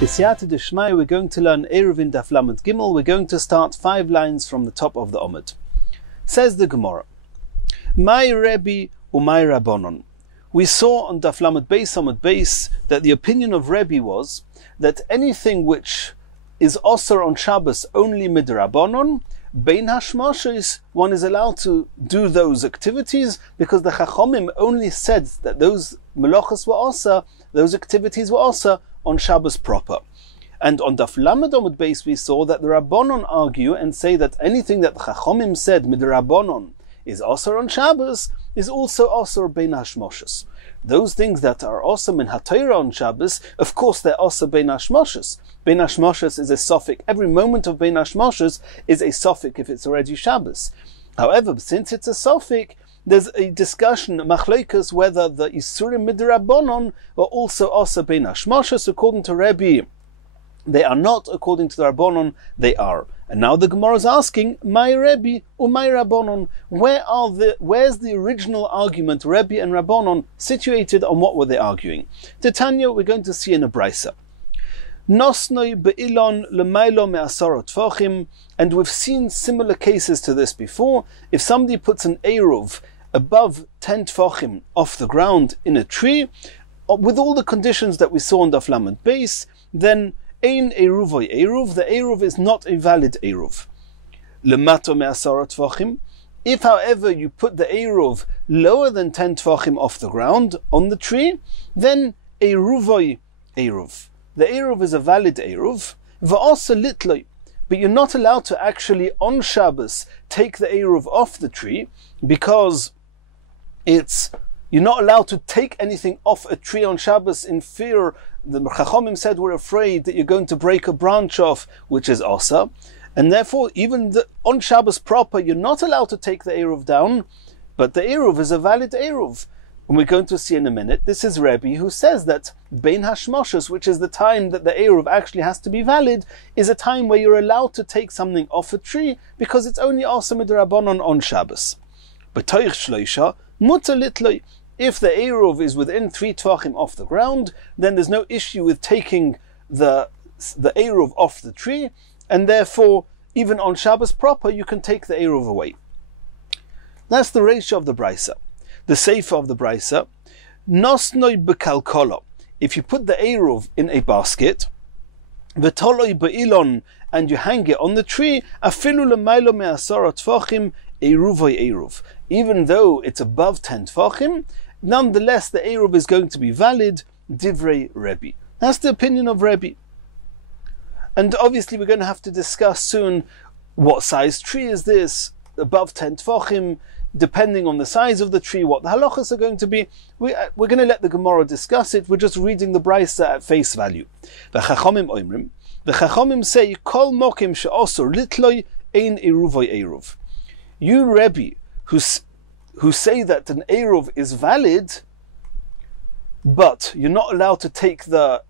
B'siyata d'shmai, we're going to learn Eirovin daf lamed gimel. We're going to start 5 lines from the top of the Omid. Says the Gemara, My Rebbe umay Rabbanon. We saw on daf lamed beis Omid beis that the opinion of Rebbe was that anything which is osir on Shabbos only midrabanon, bein hashmashos, one is allowed to do those activities because the Chachomim only said that those melachos were osir, those activities were osir on Shabbos proper. And on daf lamed Omid beis we saw that the Rabbanon argue and say that anything that the Chachomim said midrabanon is osir on Shabbos is also osir bein hashmashos. Those things that are awesome in HaTorah on Shabbos, of course they're also Bein Hashmashos. Bein Hashmashos is a suffix. Every moment of Bein Hashmashos is a suffix if it's already Shabbos. However, since it's a suffix, there's a discussion, machlokes, whether the Isurim Midrabanon are also Bein Hashmashos. According to Rebbe, they are not. According to the Rabbanon, they are. And now the Gemara is asking, my Rebbe or my Rabbanon, where's the original argument, Rebbe and Rabbanon, situated on what were they arguing? Titania, we're going to see in a brisa. Nosnoi be'ilon l'maylo me'asarot tfachim, and we've seen similar cases to this before. If somebody puts an eruv above 10 tfachim off the ground in a tree, with all the conditions that we saw in daf lamed beis, then Ein eruvoy eruv, the eruv is not a valid eruv. Lemato me'asarot tvachim. If, however, you put the eruv lower than 10 tvachim off the ground on the tree, then eruvoy eruv. The eruv is a valid eruv. Va'asa litloy. But you're not allowed to actually on Shabbos take the eruv off the tree because you're not allowed to take anything off a tree on Shabbos in fear. The Chachomim said we're afraid that you're going to break a branch off, which is asa, and therefore even on Shabbos proper you're not allowed to take the eruv down, but the eruv is a valid eruv. And we're going to see in a minute, this is Rebbe who says that bein hashmashos, which is the time that the eruv actually has to be valid, is a time where you're allowed to take something off a tree because it's only asa midrabanon on Shabbos. But toich shloisha mutar litloi. If the eruv is within 3 tvachim off the ground, then there's no issue with taking the eruv off the tree, and therefore, even on Shabbos proper, you can take the eruv away. That's the ratio of the brisa. The seifa of the brisa, nosnoi bekalkolo. If you put the eruv in a basket, v'toloi be'ilon, and you hang it on the tree, afilu l'maylo me'asara tvachim eruvoi eruv. Even though it's above 10 tvachim, nonetheless, the eruv is going to be valid, divrei Rebbe. That's the opinion of Rebbe. And obviously we're going to have to discuss soon what size tree is this, above 10 tvachim, depending on the size of the tree, what the halachas are going to be. We're going to let the Gemara discuss it. We're just reading the brisa at face value. The Chachomim say, Kol mokim she'osor litloi ein eruvoi eruv. You, Rebbe, who say that an eruv is valid, but you're not allowed to take the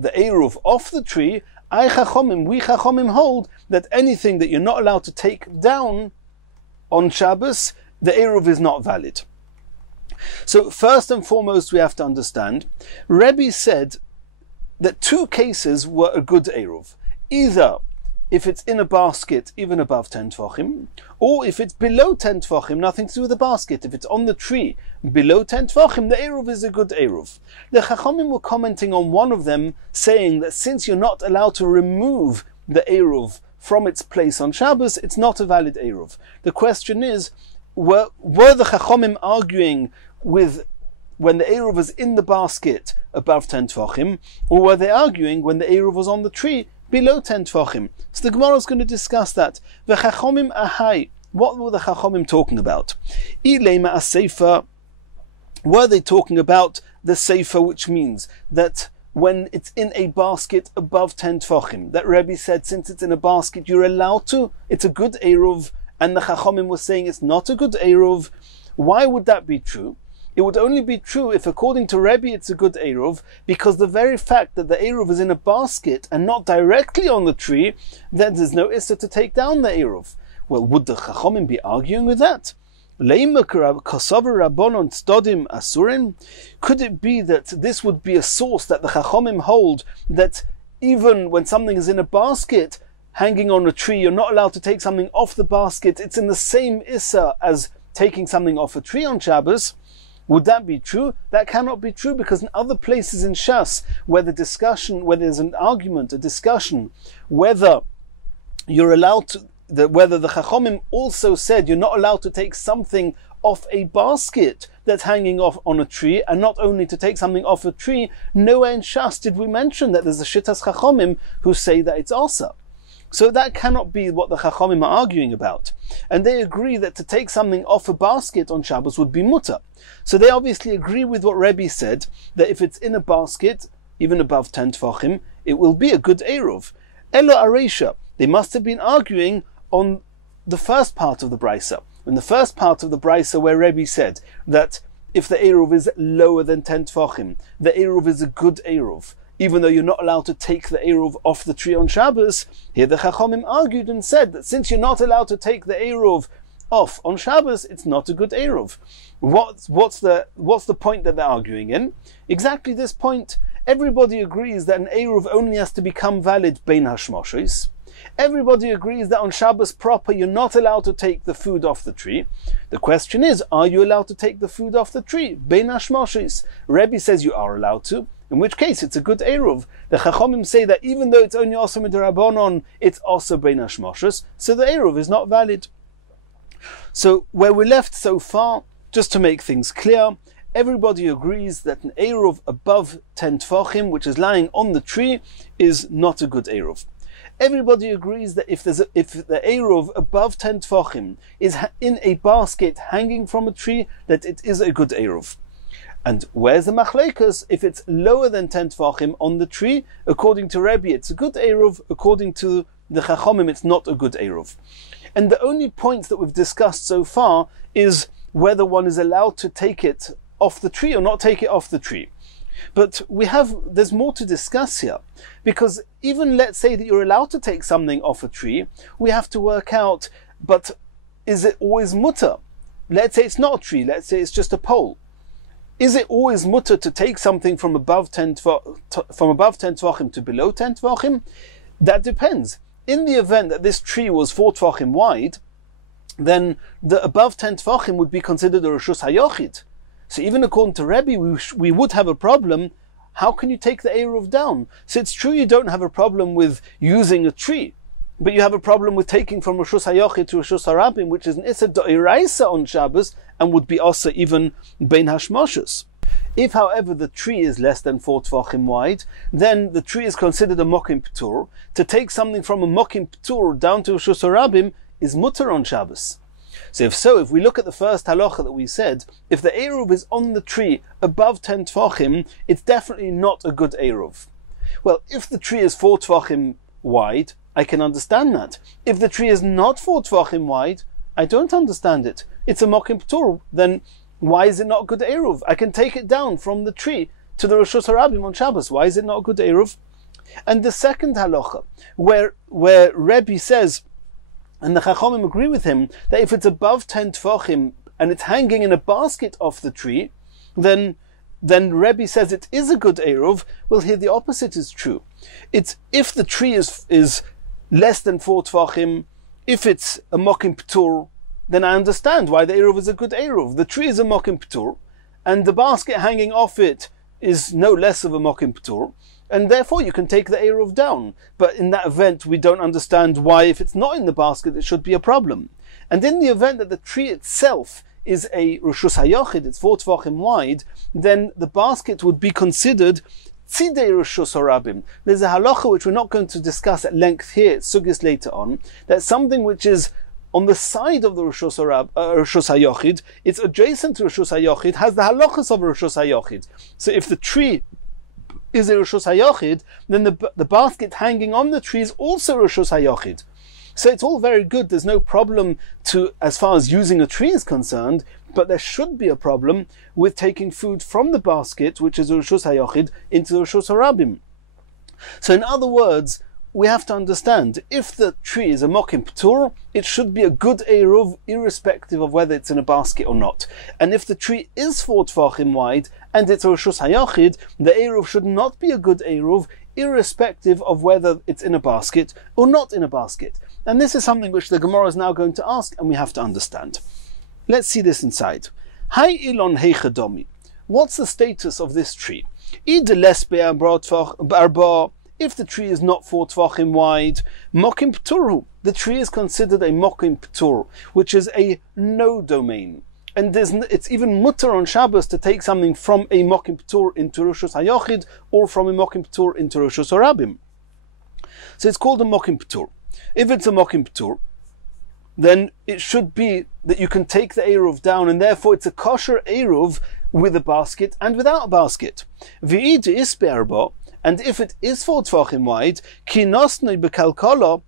eruv off the tree, we Chachomim hold that anything that you're not allowed to take down on Shabbos, the eruv is not valid. So first and foremost we have to understand, Rebbe said that 2 cases were a good eruv. Either if it's in a basket, even above 10 tvachim, or if it's below 10 tvachim, nothing to do with the basket. If it's on the tree, below 10 tvachim, the eruv is a good eruv. The Chachomim were commenting on one of them, saying that since you're not allowed to remove the eruv from its place on Shabbos, it's not a valid eruv. The question is, were the Chachomim arguing with when the eruv was in the basket above 10 tvachim, or were they arguing when the eruv was on the tree below 10 tvachim? So the Gemara is going to discuss that. The Chachomim ahai. What were the Chachomim talking about? Ilema as-seifa. Were they talking about the seifa, which means that when it's in a basket above 10 tvachim, that Rebbe said since it's in a basket you're allowed to, it's a good eruv, and the Chachomim was saying it's not a good eruv. Why would that be true? It would only be true if, according to Rebbe, it's a good eruv, because the very fact that the eruv is in a basket and not directly on the tree, then there's no issur to take down the eruv. Well, would the Chachomim be arguing with that? Could it be that this would be a source that the Chachomim hold that even when something is in a basket hanging on a tree, you're not allowed to take something off the basket. It's in the same issa as taking something off a tree on Shabbos. Would that be true? That cannot be true, because in other places in Shas, where there's an argument, a discussion, whether you're allowed to, whether the Chachomim also said you're not allowed to take something off a basket that's hanging off on a tree, and not only to take something off a tree, nowhere in Shas did we mention that there's a Shittas Chachomim who say that it's Asa. So that cannot be what the Chachomim are arguing about. And they agree that to take something off a basket on Shabbos would be mutter. So they obviously agree with what Rebbe said, that if it's in a basket, even above 10 tefachim, it will be a good Eruv. Elo Aresha, they must have been arguing on the first part of the Brisa. In the first part of the Brisa, where Rebbe said that if the Eruv is lower than 10 tefachim, the Eruv is a good Eruv, even though you're not allowed to take the Eruv off the tree on Shabbos. Here the Chachomim argued and said that since you're not allowed to take the Eruv off on Shabbos, it's not a good Eruv. What's the point that they're arguing in? Exactly this point. Everybody agrees that an Eruv only has to become valid bein hashmoshes. Everybody agrees that on Shabbos proper you're not allowed to take the food off the tree. The question is, are you allowed to take the food off the tree? Bein hashmoshes. Rebbe says you are allowed to, in which case it's a good Eruv. The Chachomim say that even though it's only also midrabanon, it's also bein hashmoshes, so the Eruv is not valid. So where we're left so far, just to make things clear, everybody agrees that an Eruv above 10 tefachim, which is lying on the tree, is not a good Eruv. Everybody agrees that if the Eruv above 10 tefachim is in a basket hanging from a tree, that it is a good Eruv. And where's the machlekas? If it's lower than 10 tefachim on the tree, according to Rebbe, it's a good Eruv. According to the Chachomim, it's not a good Eruv. And the only points that we've discussed so far is whether one is allowed to take it off the tree or not take it off the tree. But there's more to discuss here, because even let's say that you're allowed to take something off a tree, we have to work out, but is it always mutter? Let's say it's not a tree, let's say it's just a pole. Is it always mutter to take something from above 10 tvachim to below 10 tvachim? That depends. In the event that this tree was 4 tvachim wide, then the above 10 tvachim would be considered a reshus hayochid. So even according to Rebbe, we would have a problem. How can you take the Eruv down? So it's true you don't have a problem with using a tree, but you have a problem with taking from reshus hayochid to reshus harabim, which is an issa d'oraisa on Shabbos, and would be also even bein hashmoshes. If, however, the tree is less than 4 tvachim wide, then the tree is considered a mokim p'tur. To take something from a mokim p'tur down to reshus harabim is mutter on Shabbos. So if we look at the first halacha that we said, if the Eruv is on the tree above 10 tefachim, it's definitely not a good Eruv. Well, if the tree is 4 tefachim wide, I can understand that. If the tree is not 4 tefachim wide, I don't understand it. It's a mokim p'tur. Then why is it not a good Eruv? I can take it down from the tree to the Reshus Harabim on Shabbos. Why is it not a good Eruv? And the second halacha, where Rebbe says, and the Chachomim agree with him, that if it's above 10 tefachim and it's hanging in a basket off the tree, then Rebbe says it is a good Eruv. Well, here the opposite is true. It's if the tree is less than 4 tefachim, if it's a mokim p'tur, then I understand why the Eruv is a good Eruv. The tree is a mokim p'tur, and the basket hanging off it is no less of a mokim p'tur, and therefore you can take the Eruv down. But in that event, we don't understand why, if it's not in the basket, it should be a problem. And in the event that the tree itself is a Reshus Hayochid, it's 4 tefachim wide, then the basket would be considered Tzidei Reshus Harabim. There's a halacha which we're not going to discuss at length here, it's sugis later on, that something which is on the side of the Reshus Hayochid, it's adjacent to Reshus Hayochid, has the halachas of Reshus Hayochid. So if the tree is a Reshus Hayochid, then the basket hanging on the tree is also Reshus Hayochid. So it's all very good, there's no problem as far as using a tree is concerned, but there should be a problem with taking food from the basket, which is a Reshus Hayochid, into the Reshus Harabim. So in other words, we have to understand, if the tree is a mokim p'tur, it should be a good Eruv, irrespective of whether it's in a basket or not. And if the tree is 4 tefachim wide, and it's a Reshus Hayochid, the Eruv should not be a good Eruv, irrespective of whether it's in a basket or not in a basket. And this is something which the Gemara is now going to ask, and we have to understand. Let's see this inside. Hai ilon heichadomi. What's the status of this tree? If the tree is not 4 tvachim wide, mokim pturu. The tree is considered a mokim ptur, which is a no domain. And it's even mutter on Shabbos to take something from a mokim ptur into Rishus HaYochid or from a mokim ptur into Rishus HaRabim. So it's called a mokim ptur. If it's a mokim ptur, then it should be that you can take the Eruv down, and therefore it's a kosher Eruv with a basket and without a basket. V'id is be'arba, and if it is 4 tvachim wide, ki nosnei bekalkala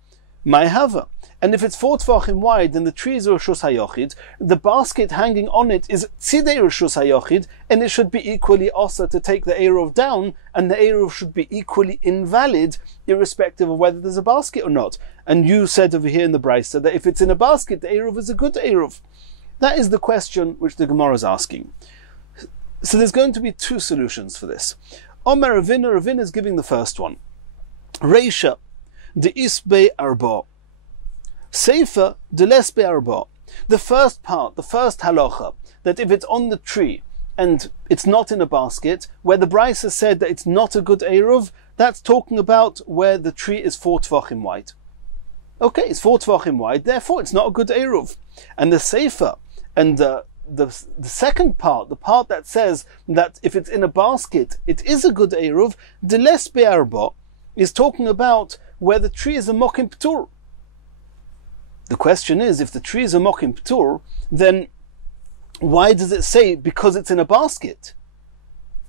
mai hava. And if it's 4 tvachim wide, then the tree is Rishus HaYochid, the basket hanging on it is tzidei Rishus HaYochid, and it should be equally also to take the Eruv down, and the Eruv should be equally invalid, irrespective of whether there's a basket or not. And you said over here in the Brisa that if it's in a basket, the Eruv is a good Eruv. That is the question which the Gemara is asking. So there's going to be 2 solutions for this. Omer Ravina is giving the first one. Reisha, de isbe arba. Seifa, de lesbe arba. The first part, the first halacha, that if it's on the tree and it's not in a basket, where the Brisa said that it's not a good Eruv, that's talking about where the tree is 4 tvachim wide. Okay, it's 4 tvachim wide, therefore it's not a good Eruv. And the Seifa, and the second part, the part that says that if it's in a basket, it is a good Eruv, de lesbe arba, is talking about where the tree is a mokim ptur. The question is, if the tree is a mokim ptur, then why does it say because it's in a basket?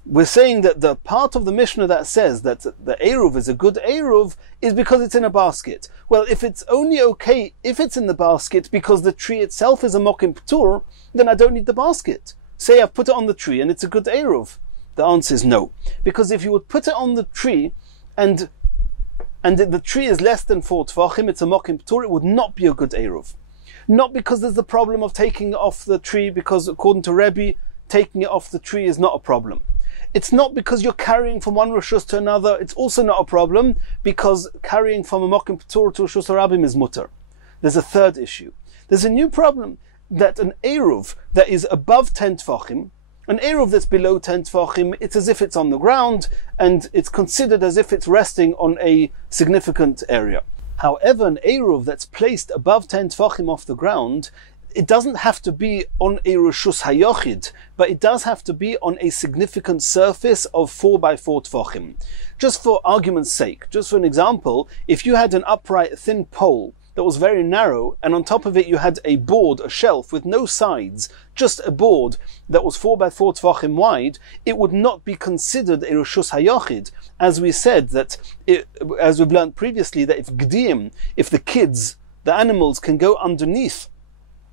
We're saying that the part of the Mishnah that says that the Eruv is a good Eruv is because it's in a basket. Well, if it's only okay if it's in the basket because the tree itself is a mokim ptur, then I don't need the basket. Say I've put it on the tree and it's a good Eruv. The answer is no. Because if you would put it on the tree and the tree is less than 4 tvachim, it's a mokim ptur, it would not be a good Eruv. Not because there's the problem of taking it off the tree, because according to Rebbe, taking it off the tree is not a problem. It's not because you're carrying from one Rishus to another, it's also not a problem, because carrying from a mokim ptur to Rishus HaRabim is mutter. There's a third issue. There's a new problem, that an Eruv that is above 10 tvachim, an Eruv that's below 10 tvachim, it's as if it's on the ground, and it's considered as if it's resting on a significant area. However, an Eruv that's placed above 10 tvachim off the ground, it doesn't have to be on a Rishus HaYochid, but it does have to be on a significant surface of 4 by 4 tvachim. Just for argument's sake, just for an example, if you had an upright thin pole that was very narrow, and on top of it you had a board, a shelf with no sides, just a board that was 4 by 4 tvachim wide, it would not be considered a Rishus HaYochid. As we said, that as we've learned previously, that if the kids, the animals, can go underneath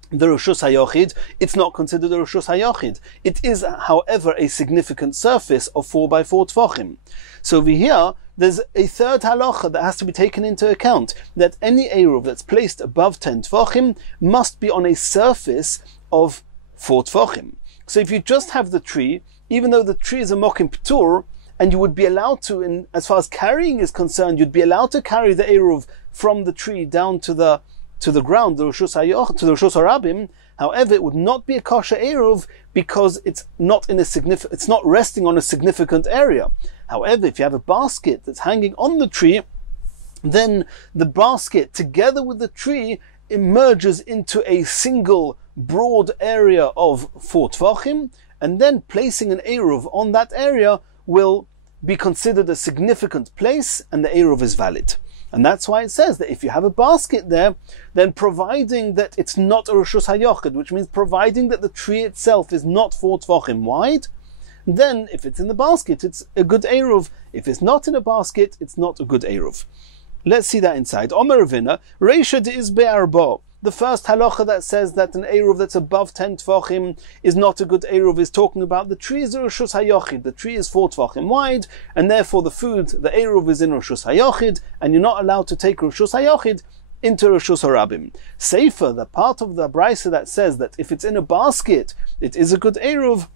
the Rishus HaYochid, it's not considered a Rishus HaYochid. It is, however, a significant surface of 4 by 4 tvachim. So over here, there's a third halacha that has to be taken into account, that any Eruv that's placed above 10 tvachim must be on a surface of 4 tvachim. So if you just have the tree, even though the tree is a mokim ptur, and you would be allowed to, as far as carrying is concerned, you'd be allowed to carry the Eruv from the tree down to the ground, the Rishus HaRabim. However, it would not be a kosher Eruv because it's not resting on a significant area. However, if you have a basket that's hanging on the tree, then the basket together with the tree emerges into a single broad area of 4 tvachim, and then placing an Eruv on that area will be considered a significant place, and the Eruv is valid. And that's why it says that if you have a basket there, then providing that it's not a Rishus HaYochid, which means providing that the tree itself is not 4 tvachim wide, then if it's in the basket, it's a good Eruv. If it's not in a basket, it's not a good Eruv. Let's see that inside. Omer Ravina, Reisha de is be'arba. The first halacha that says that an Eruv that's above 10 tvachim is not a good Eruv is talking about the tree is a Rishus HaYochid. The tree is 4 tvachim wide, and therefore the food, the Eruv, is in Rishus HaYochid, and you're not allowed to take Rishus HaYochid into Rishus HaRabim. Seifa, the part of the Brisa that says that if it's in a basket, it is a good Eruv,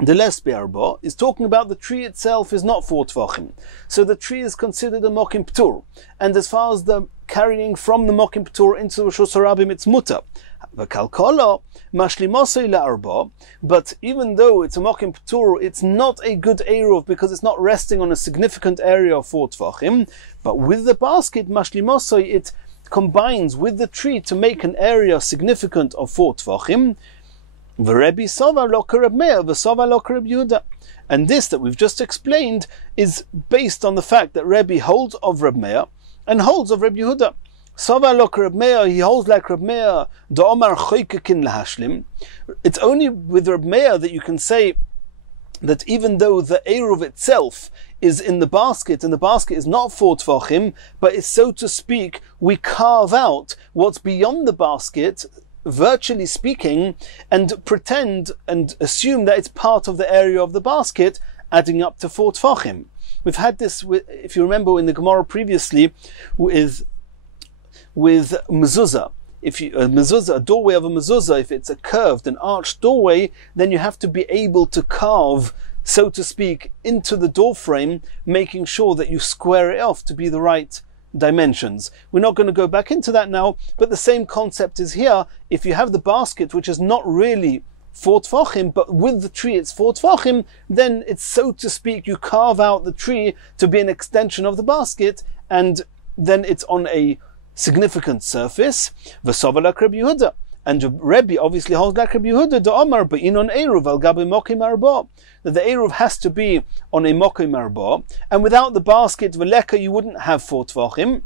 the less be'arba is talking about the tree itself is not 4 tvachim. So the tree is considered a mokim p'tur. And as far as the carrying from the mokim p'tur into Rishus HaRabim, it's mutter. V'kalkala mashlimosei la'arba. But even though it's a mokim p'tur, it's not a good eruv because it's not resting on a significant area of 4 tvachim. But with the basket, mashlimosei, it combines with the tree to make an area significant of 4 tvachim. And this that we've just explained is based on the fact that Rebbe holds of Reb Meir and holds of Reb Yehuda. Sova lo Reb Meir, he holds like Reb Meir. Da'omar choykekin lahashlim. It's only with Reb Meir that you can say that even though the eruv itself is in the basket, and the basket is not 4 tvachim, but it's, so to speak, we carve out what's beyond the basket, virtually speaking, and pretend and assume that it's part of the area of the basket, adding up to 4 tvachim. We've had this, if you remember in the Gemara previously, with mezuzah. If you, a doorway of a mezuzah, if it's a curved and arched doorway, then you have to be able to carve, so to speak, into the door frame, making sure that you square it off to be the right dimensions. We're not going to go back into that now, but the same concept is here. If you have the basket, which is not really 4 tvachim, but with the tree it's 4 tvachim, then it's, so to speak, you carve out the tree to be an extension of the basket, and then it's on a significant surface. V'sova like Reb Yehuda. And Rebbe obviously holds like Reb Yehuda, Da'omar be'inon eruv al gabi mokim arba, that the eruv has to be on a mokim arba, and without the basket v'leka you wouldn't have 4 tvachim.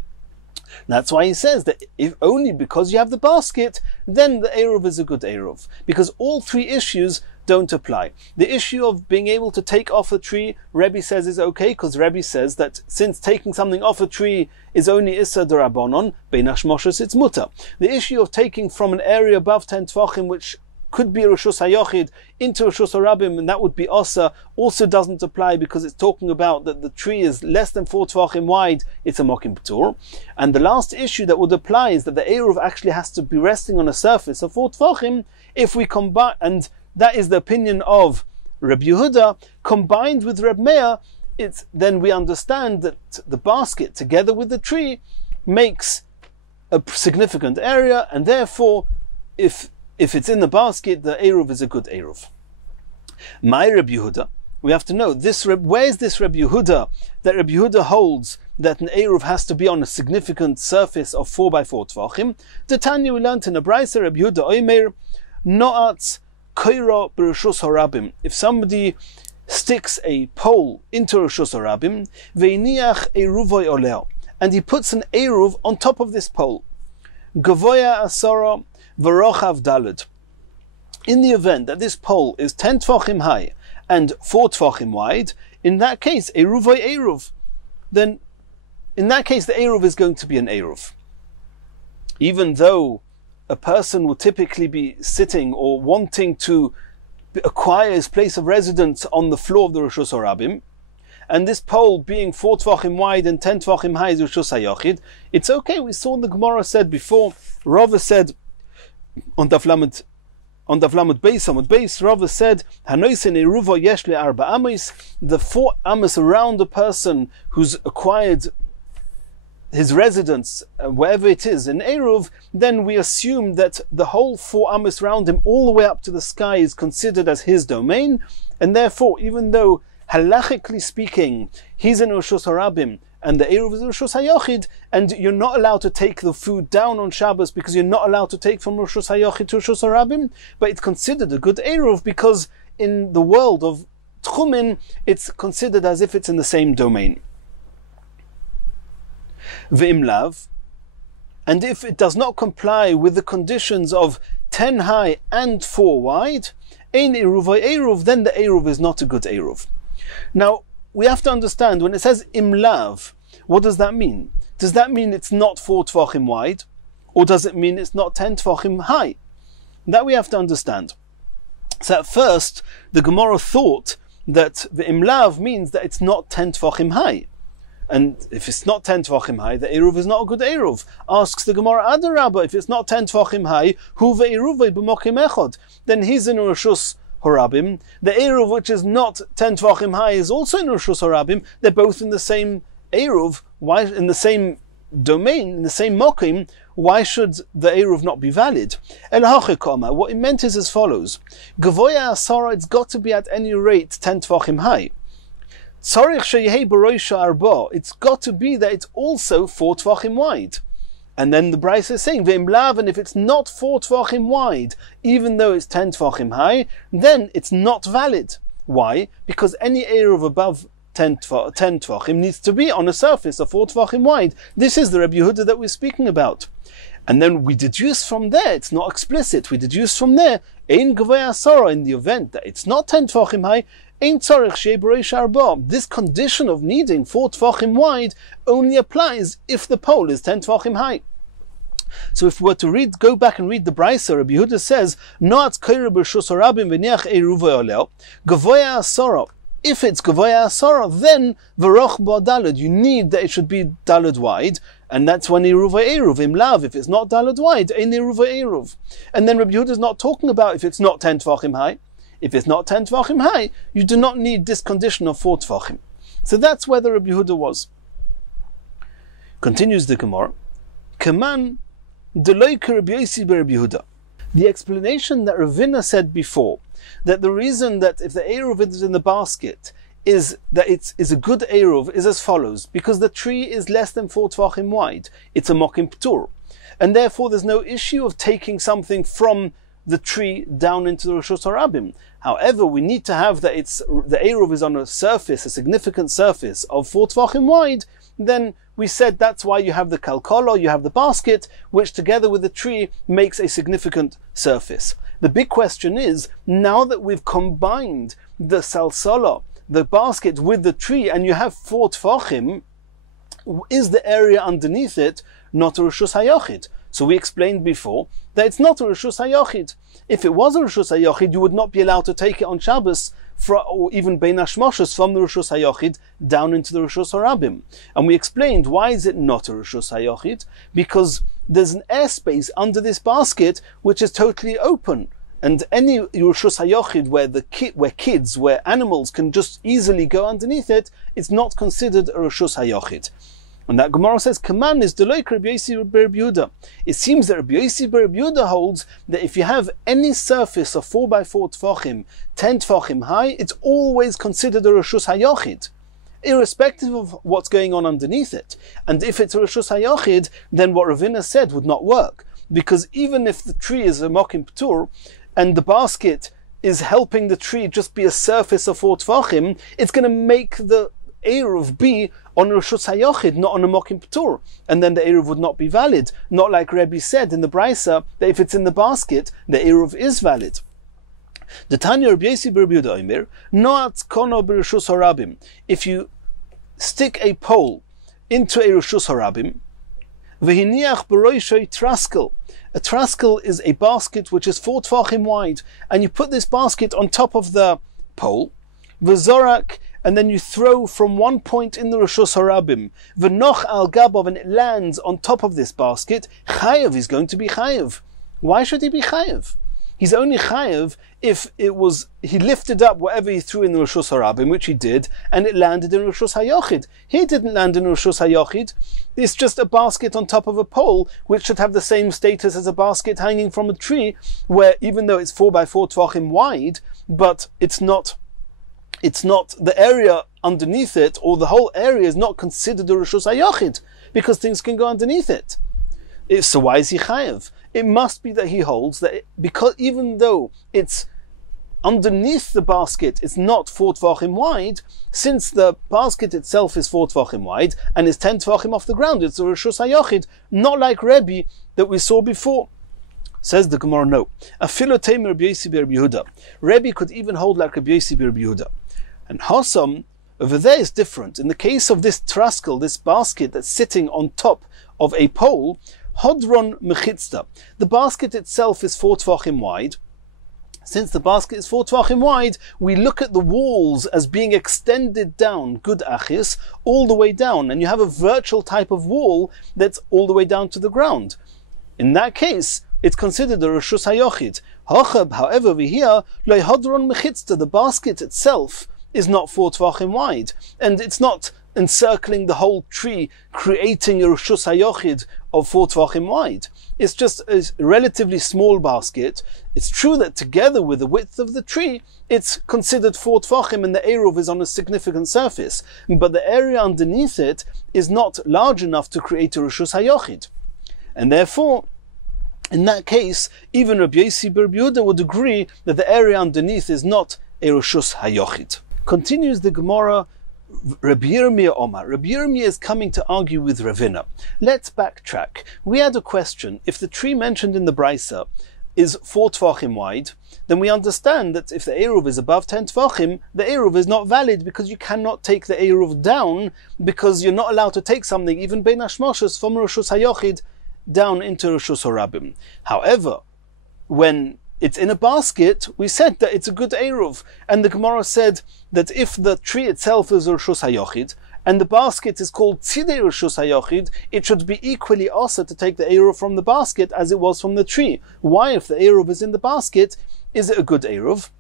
That's why he says that if only because you have the basket, then the eruv is a good eruv, because all 3 issues don't apply. The issue of being able to take off the tree, Rebbe says is okay, because Rebbe says that since taking something off a tree is only Issa D'Rabbanon, Bein Hashmoshes it's mutter. The issue of taking from an area above 10 tvachim, which could be Rishus HaYochid, into Rishus HaRabim, and that would be Osa, also doesn't apply because it's talking about that the tree is less than 4 tvachim wide, it's a mokim p'tur. And the last issue that would apply is that the eruv actually has to be resting on a surface of 4 tvachim. If we combine, and that is the opinion of Reb Yehuda, combined with Reb Meir, then we understand that the basket together with the tree makes a significant area, and therefore if it's in the basket, the eruv is a good eruv. My Reb Yehuda, we have to know where is this Reb Yehuda that Reb Yehuda holds that an eruv has to be on a significant surface of 4 by 4 tvachim? The Tanya we learned in a brayso, Reb Yehuda Oimer no'atz koiro b'Rishus HaRabim. If somebody sticks a pole into Rishus HaRabim, ve'iniach eruvoi oleo, and he puts an eruv on top of this pole, gavoya asara v'rochav daled. In the event that this pole is 10 tvachim high and 4 tvachim wide, in that case, eruvoi eruv, then in that case the eruv is going to be an eruv. Even though a person will typically be sitting or wanting to acquire his place of residence on the floor of the Rishus HaRabim, and this pole being 4 tvachim wide and 10 tvachim high is Rishus HaYochid, it's okay. We saw the Gemara said before, Rava said on Daf Lamed Beis, Rava said, Hanoisen eruvo yesh le arba amos, the 4 amos around a person who's acquired his residence, wherever it is, in Eruv, then we assume that the whole 4 amos around him, all the way up to the sky, is considered as his domain, and therefore, even though halachically speaking, he's in Rishus HaRabim, and the Eruv is Rishus HaYochid, and you're not allowed to take the food down on Shabbos because you're not allowed to take from Rishus HaYochid to Rishus HaRabim, but it's considered a good Eruv because in the world of Tchumin, it's considered as if it's in the same domain. V'imlav, and if it does not comply with the conditions of 10 high and 4 wide, ein eruvoi eruv, then the eruv is not a good eruv. Now, we have to understand, when it says imlav, what does that mean? Does that mean it's not 4 tvachim wide? Or does it mean it's not 10 tvachim high? That we have to understand. So at first, the Gemara thought that the imlav means that it's not 10 tvachim high. And if it's not 10 tvachim high, the eruv is not a good eruv. Asks the Gemara, Adarabba, if it's not 10 tvachim high, hu ve'eruvei b'mokim echad, then he's in Rishus Horabim. The Eruv which is not 10 Tvachim high is also in Rishus Horabim. They're both in the same Eruv, why in the same domain, in the same Mokim. Why should the Eruv not be valid? What it meant is as follows. Gavoya Asara, it's got to be at any rate 10 Tvachim high. It's got to be that it's also 4 Tvachim wide. And then the Bryce is saying, and if it's not 4 Tvachim wide, even though it's 10 Tvachim high, then it's not valid. Why? Because any Eruv above 10 Tvachim needs to be on a surface of 4 Tvachim wide. This is the Rabbi Yehuda that we're speaking about. And then we deduce from there, it's not explicit, we deduce from there, Ein Gavaya Asara, in the event that it's not 10 Tvachim high, Ein Tzorich Shei B'Reish Arba. This condition of needing 4 Tvachim wide only applies if the pole is 10 Tvachim high. So if we were to go back and read the Brisa, Rabbi Yehuda says, Noat Kaira B'Rishus Harabim V'niach Eruva Oleo, Gavaya Asara. If it's Gavoya Asara, then V'roch Bo Dalad, you need that it should be Dalad wide, and that's when Eruva Eruv, Im Lav, if it's not Dalad wide, Ein Eruva Eruv. And then Rabbi Yehuda is not talking about if it's not 10 Tvachim high. If it's not 10 Tvachim high, you do not need this condition of 4 Tvachim. So that's where the Rabbi Yehuda was. Continues the Gemara, Kaman Deloike Rabbi Yosi Rabbi Yehuda. The explanation that Ravina said before, that the reason that if the Eruv is in the basket is that it's a good Eruv, is as follows. Because the tree is less than 4 Tvachim wide. It's a Mokim Ptur. And therefore there's no issue of taking something from the tree down into the Rishus Harabim. However, we need to have that the Eruv is on a surface, a significant surface of 4 Tvachim wide. Then we said that's why you have the kalkolo, you have the basket, which together with the tree makes a significant surface. The big question is, now that we've combined the salsala, the basket with the tree, and you have 4 Tvachim, is the area underneath it not a Rishus HaYochid? So we explained before that it's not a Rishus HaYochid. If it was a Rishus HaYochid, you would not be allowed to take it on Shabbos, or even Bein HaShmoshes, from the Rishus HaYochid down into the Rishus Harabim. And we explained, why is it not a Rishus HaYochid? Because there's an airspace under this basket which is totally open. And any Rishus HaYochid where animals can just easily go underneath it, it's not considered a Rishus HaYochid. And that Gemara says, Kaman is Deloik Rabbi Yosi Rabbi Yehuda. It seems that Rabbi Yosi Rabbi Yehuda holds that if you have any surface of 4x4 Tvachim, 10 Tvachim high, it's always considered a Rishus HaYochid, irrespective of what's going on underneath it. And if it's a Rishus HaYochid, then what Ravina said would not work. Because even if the tree is a Mokim Ptur, and the basket is helping the tree just be a surface of 4 Tvachim, it's going to make the Eruv be on Rishus HaYochid, not on a Mokim Ptur. And then the Eruv would not be valid. Not like Rebbe said in the Brisa, that if it's in the basket, the Eruv is valid. The Tanya Rabbi Yosi Rabbi Yehuda Omer, Noat Kono B'Rishus Harabim. If you stick a pole into a Rishus Harabim, V'hiniach B'Roishoi Traskel. A traskel is a basket which is 4 Tvachim wide, and you put this basket on top of the pole, V'Zorak, and then you throw from one point in the Rishus Harabim, V'noch al Gabov, and it lands on top of this basket, Chayev is going to be Chayev. Why should he be Chayev? He's only Chayev if he lifted up whatever he threw in the Rishus Harabim, which he did, and it landed in Rishus HaYochid. He didn't land in Rishus HaYochid. It's just a basket on top of a pole, which should have the same status as a basket hanging from a tree, where even though it's 4x4 Tvachim wide, but it's not the area underneath it, or the whole area is not considered a Rishus HaYochid, because things can go underneath it. So why is he Chayev? It must be that he holds that because even though it's underneath the basket, it's not 4 Tvachim wide, since the basket itself is 4 Tvachim wide, and is 10 Tvachim off the ground, it's a Rishus HaYochid, not like Rebbe that we saw before. Says the Gemara, no. Afilo Teimer Rabbi Yosi Rabbi Yehuda. Rebbe could even hold like Rabbi Yosi Rabbi Yehuda. And Hossam, over there is different. In the case of this traskel, this basket that's sitting on top of a pole, Hodron Mechitzta. The basket itself is 4 Tvachim wide. Since the basket is 4 Tvachim wide, we look at the walls as being extended down, good achis, all the way down. And you have a virtual type of wall that's all the way down to the ground. In that case, it's considered a Rishus HaYochid. However, over here, the basket itself is not 4 tvachim wide, and it's not encircling the whole tree, creating a reshus hayochid of 4 tvachim wide. It's just a relatively small basket. It's true that together with the width of the tree, it's considered 4 tvachim, and the eruv is on a significant surface. But the area underneath it is not large enough to create a reshus hayochid. And therefore, in that case, even Rabbi Yossi bar Yehuda would agree that the area underneath is not a reshus hayochid. Continues the Gemara, Rabbi Yirmiyah Omar. Rabbi Yirmiyah is coming to argue with Ravina. Let's backtrack. We had a question. If the tree mentioned in the Brisa is 4 tvachim wide, then we understand that if the eruv is above 10 tvachim, the eruv is not valid, because you cannot take the eruv down, because you're not allowed to take something, even bein hashmoshes, from reshus hayochid down into reshus harabim. However, when it's in a basket, we said that it's a good eruv, and the Gemara said that if the tree itself is reshus hayochid and the basket is called tzidei reshus hayochid, it should be equally also to take the eruv from the basket as it was from the tree. Why, if the eruv is in the basket, is it a good eruv?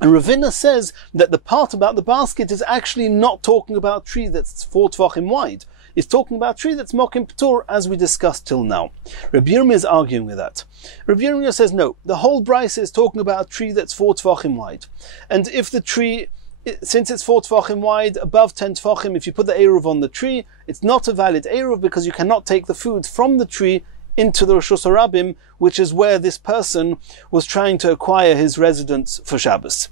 And Ravina says that the part about the basket is actually not talking about tree that's 4 tvachim wide. It's talking about tree that's mokim p'tur, as we discussed till now. Rabbi Yirmiyah is arguing with that. Rabbi Yirmiyah says no, the whole brisa is talking about a tree that's 4 tvachim wide. And if the tree, since it's 4 tvachim wide, above 10 tvachim, if you put the eruv on the tree, it's not a valid eruv, because you cannot take the food from the tree into the reshus harabim, which is where this person was trying to acquire his residence for Shabbos.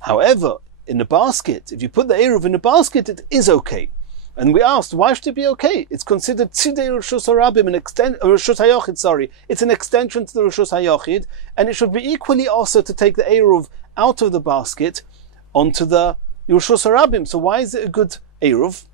However, in a basket, if you put the eruv in a basket, it is okay. And we asked, why should it be okay? It's considered tzidei reshus harabim, reshus hayochid, it's an extension to the reshus hayochid, and it should be equally also to take the eruv out of the basket onto the reshus harabim. So why is it a good eruv?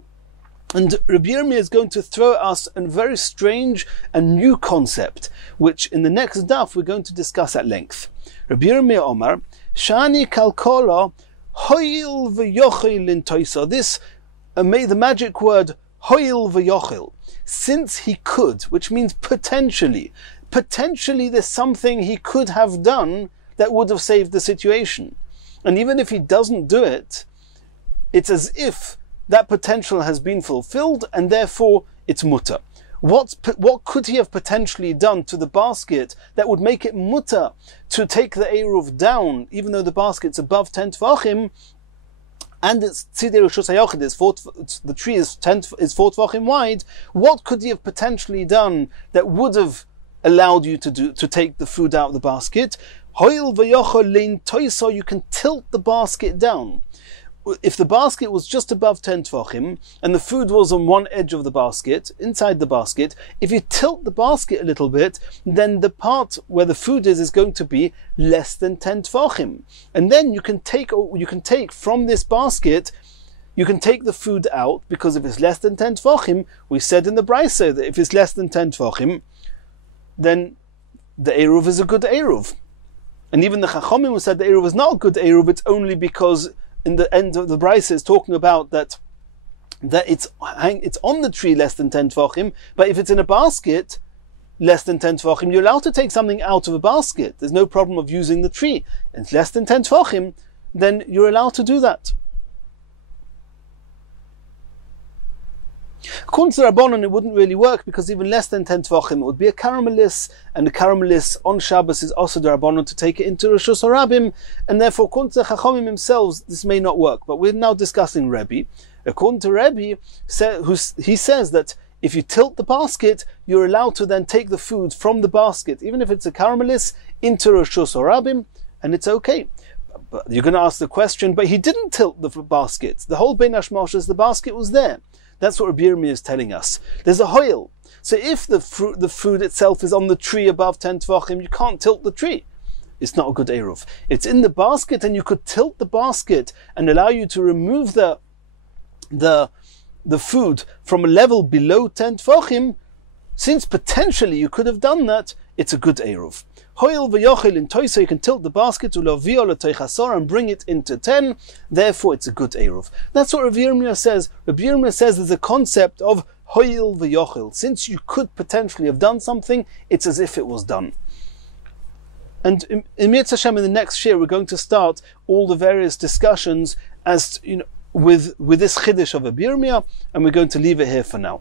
And Rabbi Yirmiyah is going to throw us a very strange and new concept, which in the next daf we're going to discuss at length. Rabbi Yirmiyah Omar, Shani kalkola hoil v'yochil lintoisa. This the magic word hoil v'yochil. Since he could, which means potentially there's something he could have done that would have saved the situation. And even if he doesn't do it, it's as if that potential has been fulfilled, and therefore it's mutter. What could he have potentially done to the basket that would make it mutter to take the eruv down, even though the basket's above 10 tvachim, and it's tzidei reshus hayochid, the tree is 4 tvachim wide? What could he have potentially done that would have allowed you to take the food out of the basket? Hoil v'yochol lein toiso, you can tilt the basket down. If the basket was just above 10 tvachim and the food was on one edge of the basket, inside the basket, if you tilt the basket a little bit, then the part where the food is going to be less than 10 tvachim. And then you can take from this basket, you can take the food out, because if it's less than 10 tvachim, we said in the brisa that if it's less than 10 tvachim, then the eruv is a good eruv. And even the chachomim who said the eruv is not a good eruv, it's only because in the end of the brisa is talking about that it's on the tree less than 10 tvachim, but if it's in a basket less than 10 tvachim, you're allowed to take something out of a basket. There's no problem of using the tree. And it's less than 10 tvachim, then you're allowed to do that. According to the Rabbanon, it wouldn't really work, because even less than 10 tvachim, it would be a caramelis, and the caramelis on Shabbos is also the Rabbanon to take it into reshus harabim, and therefore, according to the Chachomim themselves, this may not work. But we're now discussing Rebbe. According to Rebbe, he says that if you tilt the basket, you're allowed to then take the food from the basket, even if it's a caramelis, into reshus harabim, and it's okay. But you're going to ask the question, but he didn't tilt the basket. The whole bein hashmoshes, the basket was there. That's what Rabbi Yirmiyah is telling us. There's a hoil. So if the food itself is on the tree above 10 tvachim, you can't tilt the tree. It's not a good eruv. It's in the basket, and you could tilt the basket and allow you to remove the food from a level below 10 tvachim. Since potentially you could have done that, it's a good eruv. Hoil v'yochel in toisa, you can tilt the basket and bring it into 10. Therefore, it's a good eruv. That's what Rabbi Yirmiyah says. Rabbi Yirmiyah says there's a concept of hoil v'yochel. Since you could potentially have done something, it's as if it was done. And in Mitzvah Hashem, in the next year, we're going to start all the various discussions as to, with this chiddush of a birmia, and we're going to leave it here for now.